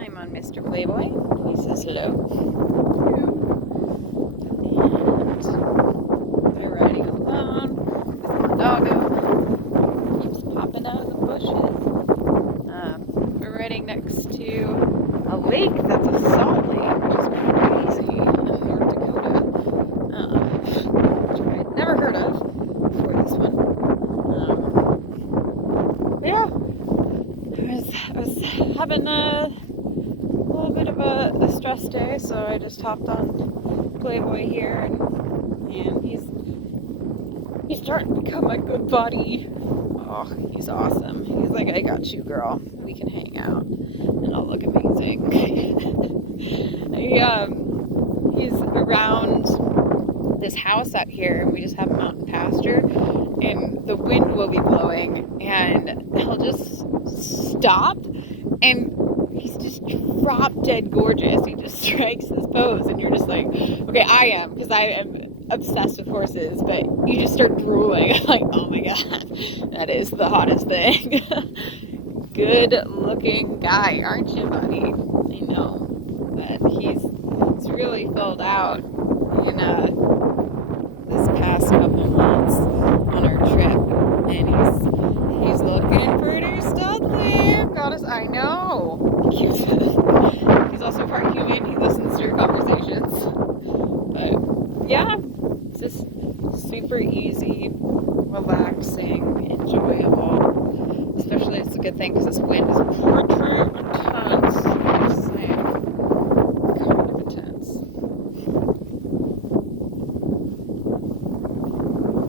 I'm on Mr. Playboy. He says hello. And they're riding alone with my doggo. Keeps popping out of the bushes. We're riding next to a lake that's a salt lake, which is crazy in North Dakota. Which I'd never heard of before this one. Yeah, I was having a little bit of a stress day, so I just hopped on Playboy here, and he's starting to become a good buddy. Oh, he's awesome. He's like, I got you, girl. We can hang out, and I'll look amazing. He's around this house out here, and we just have a mountain pasture, and the wind will be blowing, and he'll just stop, and he's just drop dead gorgeous. He just strikes this pose, and you're just like, okay, because I am obsessed with horses, but you just start drooling, like, oh my god, that is the hottest thing. Good looking guy, aren't you, buddy? I know, but he's really filled out in this past couple months on our trip, and he's looking pretty studly. Goddess, I know. He's also part human. He listens to your conversations. But yeah, it's just super easy, relaxing, enjoyable. Especially it's a good thing because this wind is perfect.